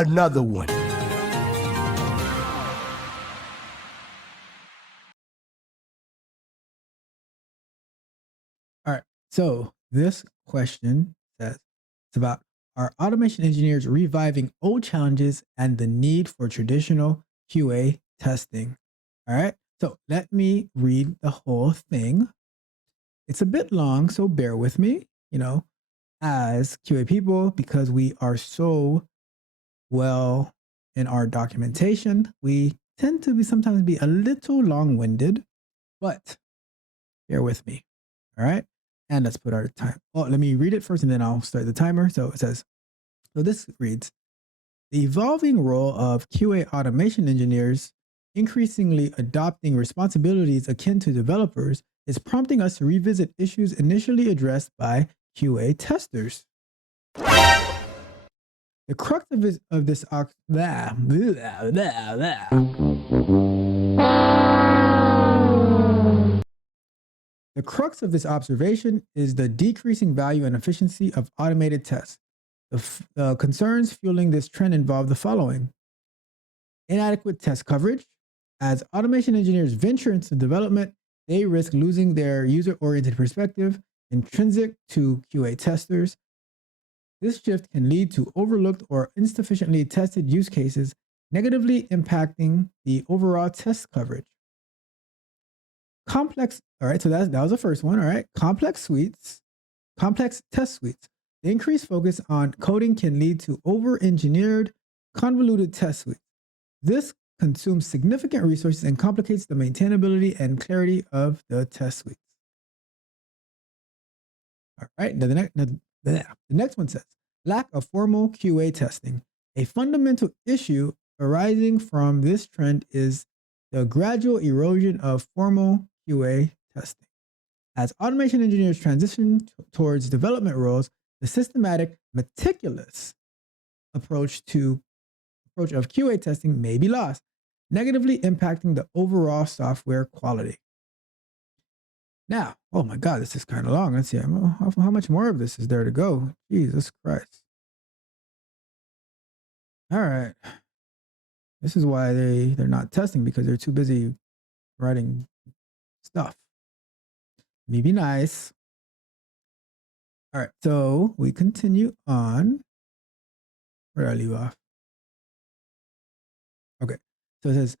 another one. All right. So this question says it's about, are automation engineers reviving old challenges and the need for traditional QA testing? All right. So let me read the whole thing. It's a bit long, so bear with me, as QA people, because we are so well in our documentation, we tend to sometimes be a little long-winded, but bear with me. All right. And let's put our time. Oh, let me read it first and then I'll start the timer. So it says, so this reads, the evolving role of QA automation engineers increasingly adopting responsibilities akin to developers is prompting us to revisit issues initially addressed by QA testers. The crux of this The crux of this observation is the decreasing value and efficiency of automated tests. The concerns fueling this trend involve the following: inadequate test coverage. As automation engineers venture into development, they risk losing their user-oriented perspective intrinsic to QA testers. This shift can lead to overlooked or insufficiently tested use cases, negatively impacting the overall test coverage. Complex, all right, so that was the first one, all right. Complex test suites. The increased focus on coding can lead to over-engineered, convoluted test suites. This consumes significant resources and complicates the maintainability and clarity of the test suites. All right, the next one says, lack of formal QA testing. A fundamental issue arising from this trend is the gradual erosion of formal QA testing. As automation engineers transition towards development roles, the systematic, meticulous approach of QA testing may be lost, negatively impacting the overall software quality. Now, oh my God, this is kind of long. Let's see, how much more of this is there to go? Jesus Christ. All right. This is why they're not testing, because they're too busy writing stuff. Maybe nice. All right, so we continue on. Where did I leave off? Okay, so it says,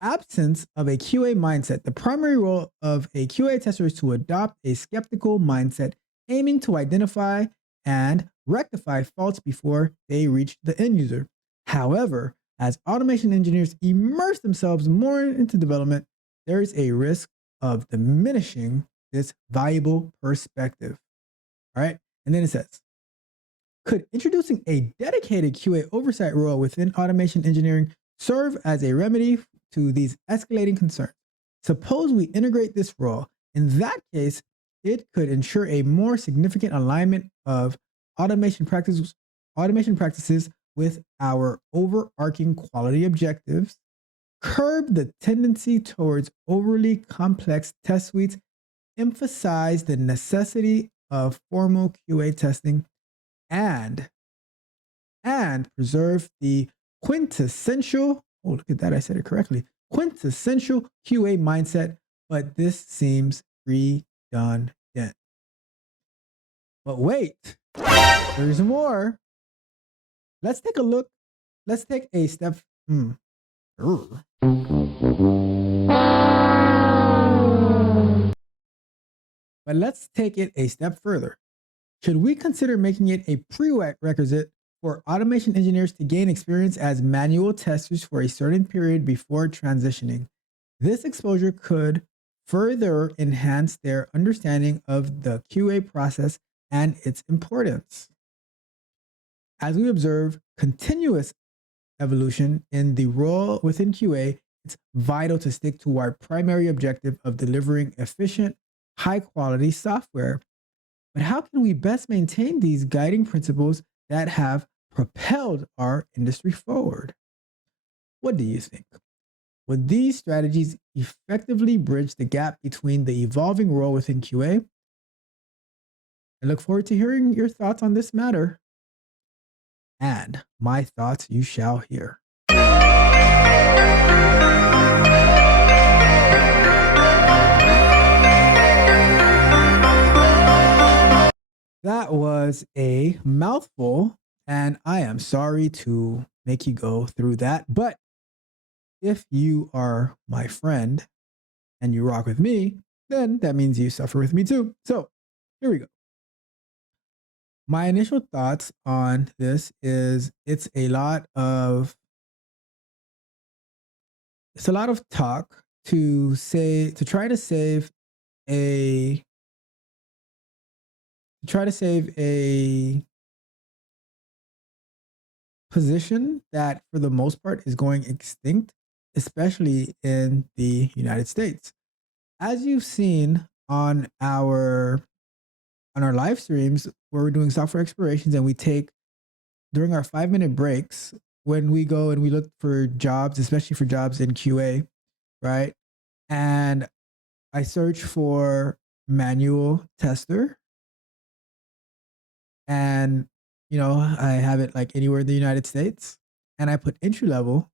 absence of a QA mindset. The primary role of a QA tester is to adopt a skeptical mindset, aiming to identify and rectify faults before they reach the end user. However, as automation engineers immerse themselves more into development, there is a risk of diminishing this valuable perspective. All right, and then it says, could introducing a dedicated QA oversight role within automation engineering serve as a remedy to these escalating concerns? Suppose we integrate this role. In that case, it could ensure a more significant alignment of automation practices with our overarching quality objectives, curb the tendency towards overly complex test suites, emphasize the necessity of formal QA testing, and preserve the quintessential, oh, look at that, I said it correctly, quintessential QA mindset, but this seems redundant. But wait, there's more. Let's take a look. Let's take a step. But let's take it a step further. Should we consider making it a prerequisite for automation engineers to gain experience as manual testers for a certain period before transitioning? This exposure could further enhance their understanding of the QA process and its importance. As we observe continuous evolution in the role within QA, it's vital to stick to our primary objective of delivering efficient, high-quality software. But how can we best maintain these guiding principles that have propelled our industry forward? What do you think? Would these strategies effectively bridge the gap between the evolving role within QA? I look forward to hearing your thoughts on this matter. and my thoughts you shall hear. That was a mouthful, and I am sorry to make you go through that. But if you are my friend and you rock with me, then that means you suffer with me too. So here we go. My initial thoughts on this is it's a lot of talk to try to save a position that for the most part is going extinct, especially in the United States. As you've seen on our live streams where we're doing software explorations, and we take during our 5-minute breaks when we go and we look for jobs, especially for jobs in QA, right? And I search for manual tester, and I have it like anywhere in the United States, and I put entry level.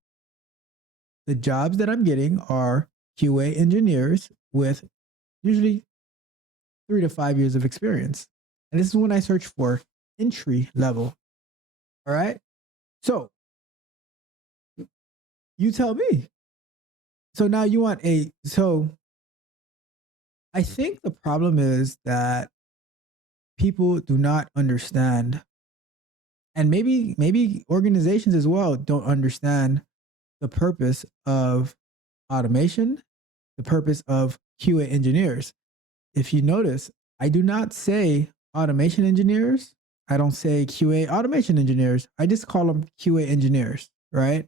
The jobs that I'm getting are QA engineers with usually 3 to 5 years of experience. And this is when I search for entry level. All right. So you tell me. So now you want so I think the problem is that people do not understand, and maybe organizations as well don't understand the purpose of automation, the purpose of QA engineers. If you notice, I do not say automation engineers. I don't say QA automation engineers. I just call them QA engineers, right?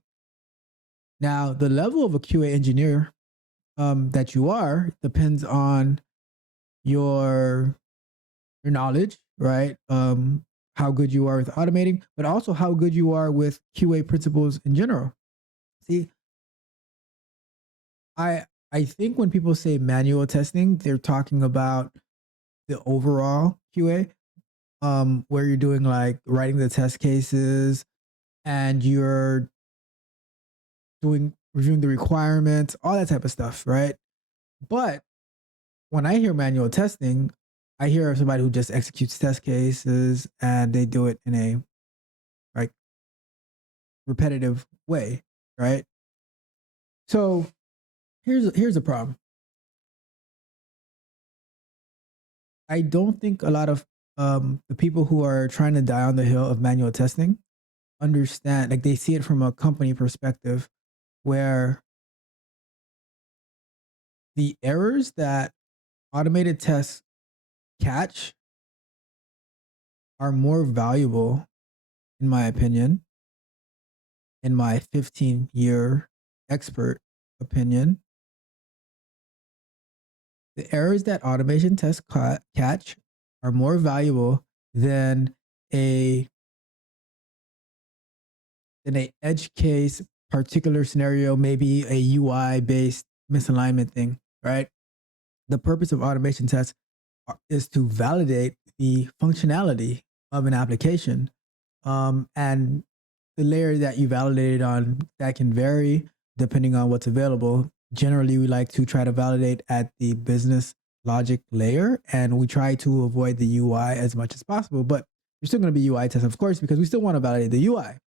Now, the level of a QA engineer that you are depends on your knowledge, right? How good you are with automating, but also how good you are with QA principles in general. See, I think when people say manual testing, they're talking about the overall QA, where you're doing like writing the test cases and you're reviewing the requirements, all that type of stuff, right? But when I hear manual testing, I hear of somebody who just executes test cases and they do it in a like repetitive way, right? So here's the problem. I don't think a lot of the people who are trying to die on the hill of manual testing understand, like they see it from a company perspective, where the errors that automated tests catch are more valuable, in my opinion, in my 15-year expert opinion. The errors that automation tests catch are more valuable than a edge case particular scenario, maybe a UI based misalignment thing, right? The purpose of automation tests is to validate the functionality of an application, and the layer that you validated on, that can vary depending on what's available. Generally, we like to try to validate at the business logic layer, and we try to avoid the UI as much as possible. But there's still going to be UI tests, of course, because we still want to validate the UI.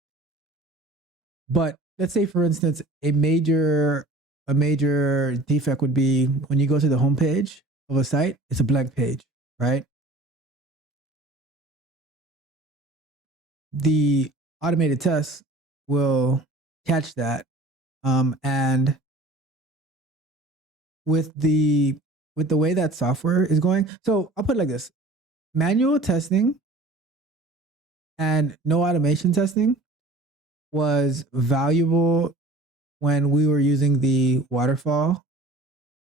But let's say, for instance, a major defect would be when you go to the homepage of a site, it's a blank page, right? The automated tests will catch that, and with the way that software is going, so I'll put it like this: manual testing and no automation testing was valuable when we were using the waterfall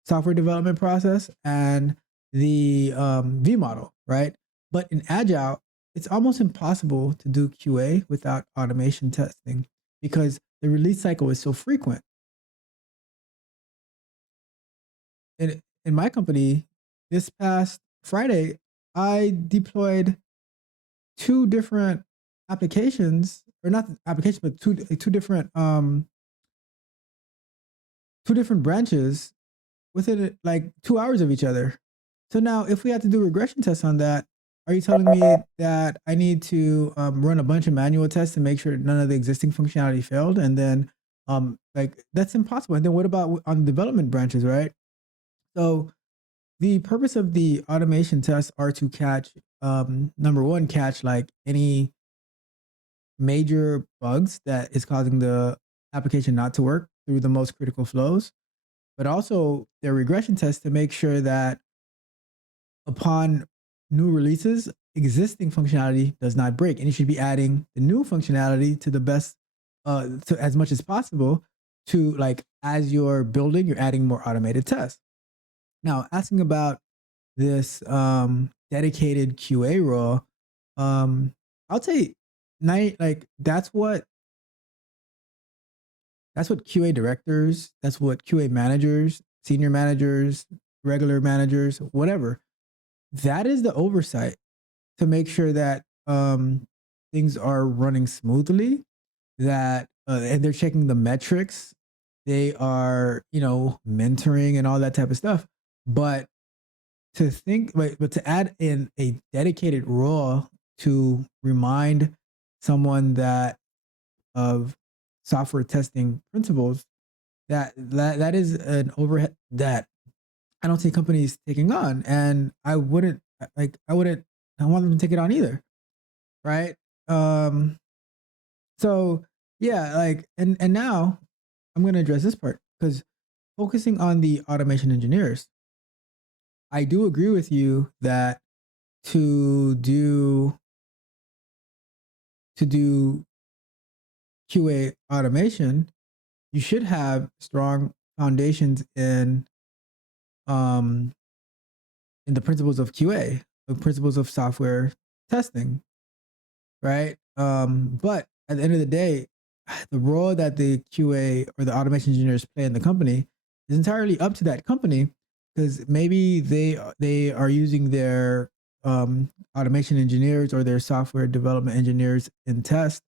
software development process and the V model, right? But in Agile, it's almost impossible to do QA without automation testing because the release cycle is so frequent. In my company, this past Friday, I deployed 2 different applications or not applications, but two different branches within like 2 hours of each other. So now, if we had to do regression tests on that, are you telling me that I need to run a bunch of manual tests to make sure none of the existing functionality failed? And then, like, that's impossible. And then what about on development branches, right? So the purpose of the automation tests are to catch, number one, catch like any major bugs that is causing the application not to work through the most critical flows, but also their regression tests to make sure that upon new releases, existing functionality does not break. And you should be adding the new functionality to the best, to as much as possible to like as you're building, you're adding more automated tests. Now, asking about this dedicated QA role, I'll say night like that's what QA directors, that's what QA managers, senior managers, regular managers, whatever. That is the oversight to make sure that things are running smoothly, that and they're checking the metrics, they are, mentoring and all that type of stuff. But but to add in a dedicated role to remind someone that of software testing principles, that is an overhead that I don't see companies taking on, and I want them to take it on either, right? Um, so yeah, like and now I'm going to address this part because focusing on the automation engineers, I do agree with you that to do to do QA automation, you should have strong foundations um in the principles of QA, the principles of software testing, right? But at the end of the day, the role that the QA or the automation engineers play in the company is entirely up to that company because maybe they are using their automation engineers or their software development engineers in test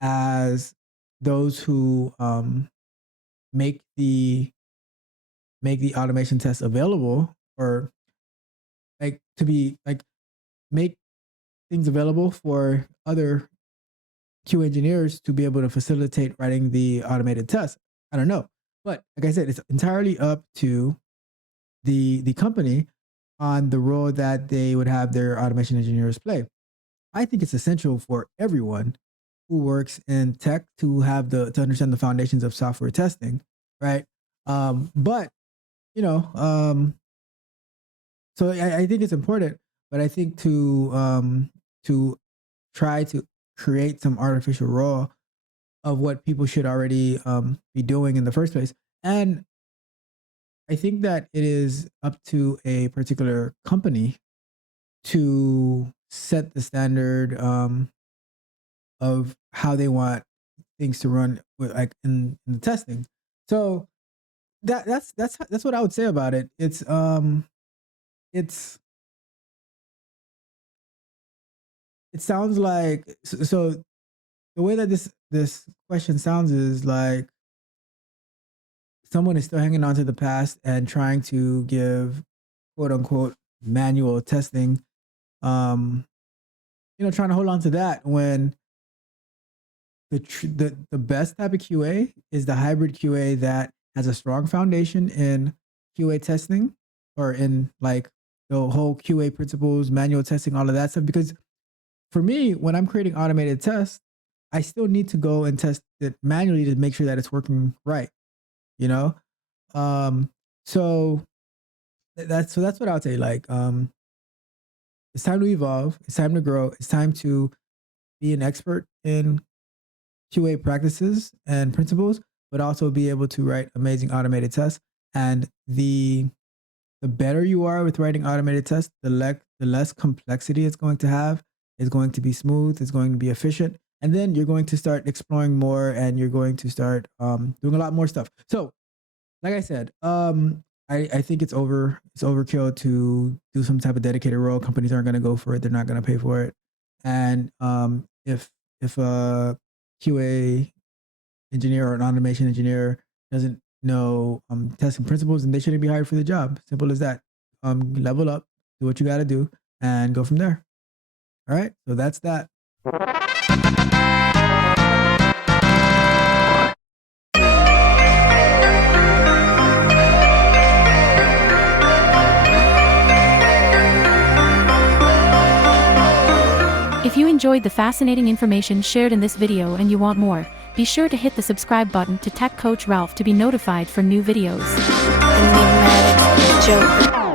as those who make the make the automation test available or like to be like make things available for other Q engineers to be able to facilitate writing the automated test. I don't know, but like I said, it's entirely up to the company on the role that they would have their automation engineers play. I think it's essential for everyone who works in tech to have the to understand the foundations of software testing, right? But you know, so I think it's important, but I think to try to create some artificial role of what people should already be doing in the first place. And I think that it is up to a particular company to set the standard of how they want things to run with, like in the testing. So that's what I would say about it. It's it sounds like so the way that this question sounds is like someone is still hanging on to the past and trying to give quote unquote manual testing, um trying to hold on to that when the best type of QA is the hybrid QA that has a strong foundation in QA testing or in like the whole QA principles, manual testing, all of that stuff. Because for me, when I'm creating automated tests, I still need to go and test it manually to make sure that it's working right. You know, so that's what I would say. Like, it's time to evolve. It's time to grow. It's time to be an expert in QA practices and principles, but also be able to write amazing automated tests. And the better you are with writing automated tests, the less complexity it's going to have. It's going to be smooth. It's going to be efficient, and then you're going to start exploring more, and you're going to start doing a lot more stuff. So, like I said, I think it's overkill to do some type of dedicated role. Companies aren't going to go for it. They're not going to pay for it. And if QA engineer or an automation engineer doesn't know testing principles, and they shouldn't be hired for the job. Simple as that. Level up, do what you got to do, and go from there. All right, so that's that. If you enjoyed the fascinating information shared in this video and you want more, be sure to hit the subscribe button to Tech Coach Ralph to be notified for new videos. Enigmatic Joker.